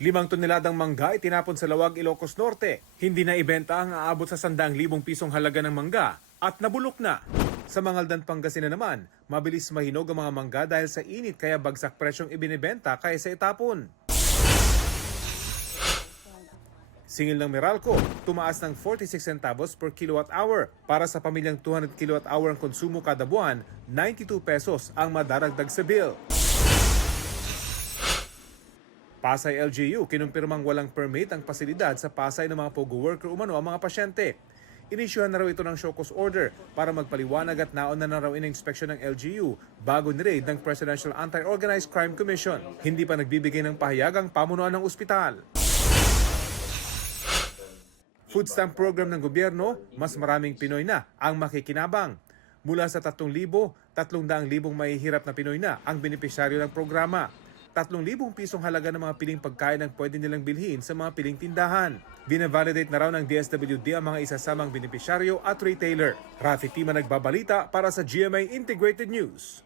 5 toneladang mangga itinapon sa Lawag, Ilocos Norte. Hindi na ibenta ang aabot sa 100,000 pisong halaga ng mangga at nabulok na. Sa Mangaldan, Pangasinan naman, mabilis mahinog ang mga mangga dahil sa init kaya bagsak presyong ibinibenta kaysa itapon. Singil ng Meralco, tumaas ng 46 centavos per kilowatt hour. Para sa pamilyang 200 kilowatt hour ang konsumo kada buwan, 92 pesos ang madaragdag sa bill. Pasay LGU, kinumpirmang walang permit ang pasilidad sa Pasay ng mga POGO worker umano ang mga pasyente. Inisyuhan na raw ito ng show cause order para magpaliwanag at naon na raw in-inspeksyon ng LGU bago ni-raid ng Presidential Anti-Organized Crime Commission. Hindi pa nagbibigay ng pahayag ang pamunuan ng ospital. Food stamp program ng gobyerno, mas maraming Pinoy na ang makikinabang. Mula sa 3,000, 300,000 mahihirap na Pinoy na ang benepisyaryo ng programa. 3,000 pisong halaga ng mga piling pagkain ang pwede nilang bilhin sa mga piling tindahan. Binavalidate na raw ng DSWD ang mga isasamang benepisyaryo at retailer. Rafi Tima nagbabalita para sa GMA Integrated News.